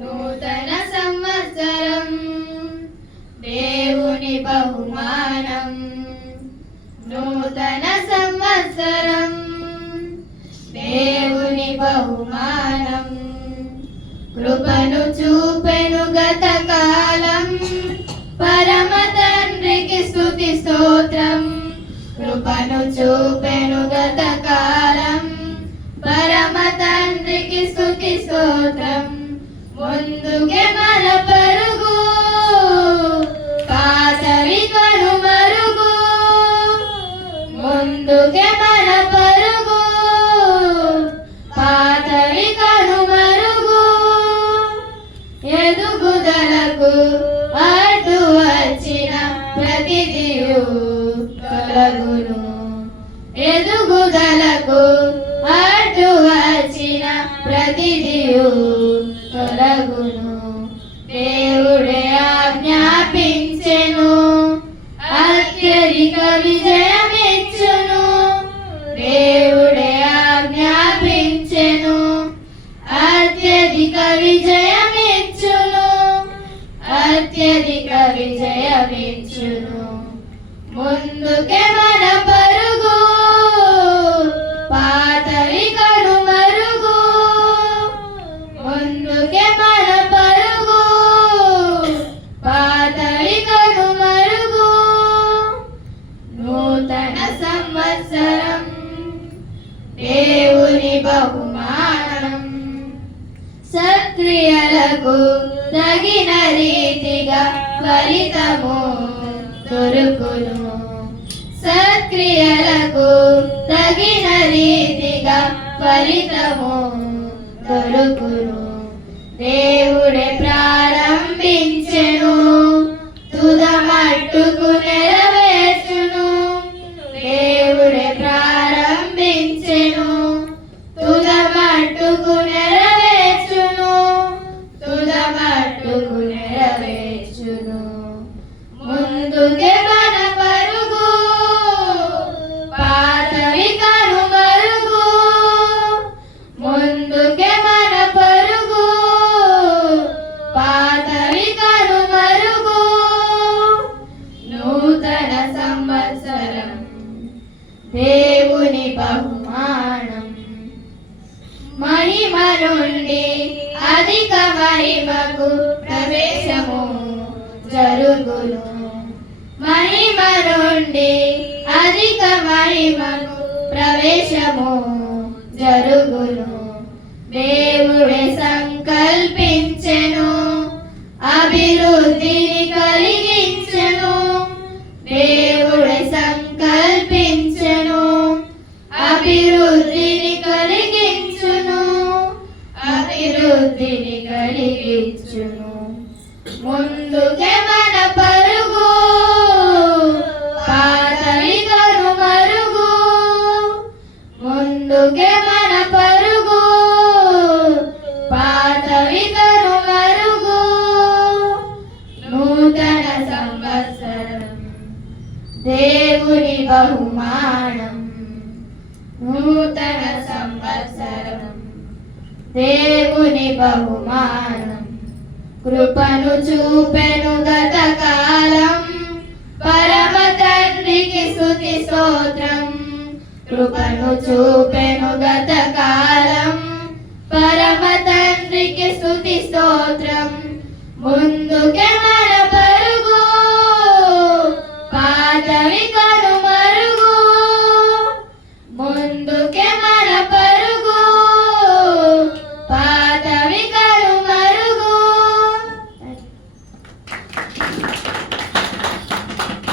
నూతన సంవత్సరం దేవుని బహుమానం, నూతన సంవత్సరం దేవుని బహుమానం. కృపను చూపెను గత కాలం, పరమ తండ్రికి స్తుతి స్తోత్రం. కృపను చూపెను గత కాలం, పరమ తండ్రికి స్తుతి స్తోత్రం. ముందుకే మన పరుగు, పాతవి కనుమరుగు. ముందుకే మన పరుగు, పాతవి కనుమరుగు. ఎదుగుదలకు అడ్డు వచ్చిన ప్రతిదియు తొలగును. ఎదుగుదలకు అడ్డు వచ్చిన ప్రతిదియు తొలగును. దేవుడే ఆజ్ఞాపించెను, అత్యధిక విజయమిచ్చును. దేవుడే ఆజ్ఞాపించెను, అత్యధిక విజయమిచ్చును. అత్యధిక విజయమిచ్చును. ముందుకే మన పరుగు, పాతవి కనుమరుగు. ముందుకే మన పరుగు, పాతవి కనుమరుగు. నూతన సంవత్సరం దేవుని బహుమానం. సత్క్రియలకు తగిన రీతిగా ఫలితము దొరుకును. సత్క్రియలకు తగిన రీతిగా ఫలితము దొరుకును. దేవుడే ప్రారంభించెను, తుదమట్టుకు నెరవేర్చును. దేవుడే ప్రారంభించెను, తుదమట్టుకు నెరవేర్చును. తుదమట్టుకు నెరవేర్చును. ముందుకే మన పరుగు, పాతవి కనుమరుగు. ముందుకే మన పరుగు, పాతవి కనుమరుగు. నూతన సంవత్సరం దేవుని బహుమానం. మహిమ నుండి అధిక మహిమకు ప్రవేశము జరుగును. మహిమ నుండి అధిక మహిమకు ప్రవేశము జరుగును. దేవుడే సంకల్పించెను, అభివృద్ధిని కలిగించెను. దేవుడే సంకల్పించెను, అభివృద్ధిని కలిగించును. అభివృద్ధిని కలిగించును. ముందుకే మన పరుగు, పాతవి కనుమరుగు. ముందుకే మన పరుగు, పాతవి కనుమరుగు. నూతన సంవత్సరం దేవుని బహుమానం. నూతన సంవత్సరం దేవుని బహుమానం. కృపను చూపెను గత కాలం, పరమ తండ్రికి స్తుతి స్తోత్రం. కృపను చూపెను గత కాలం,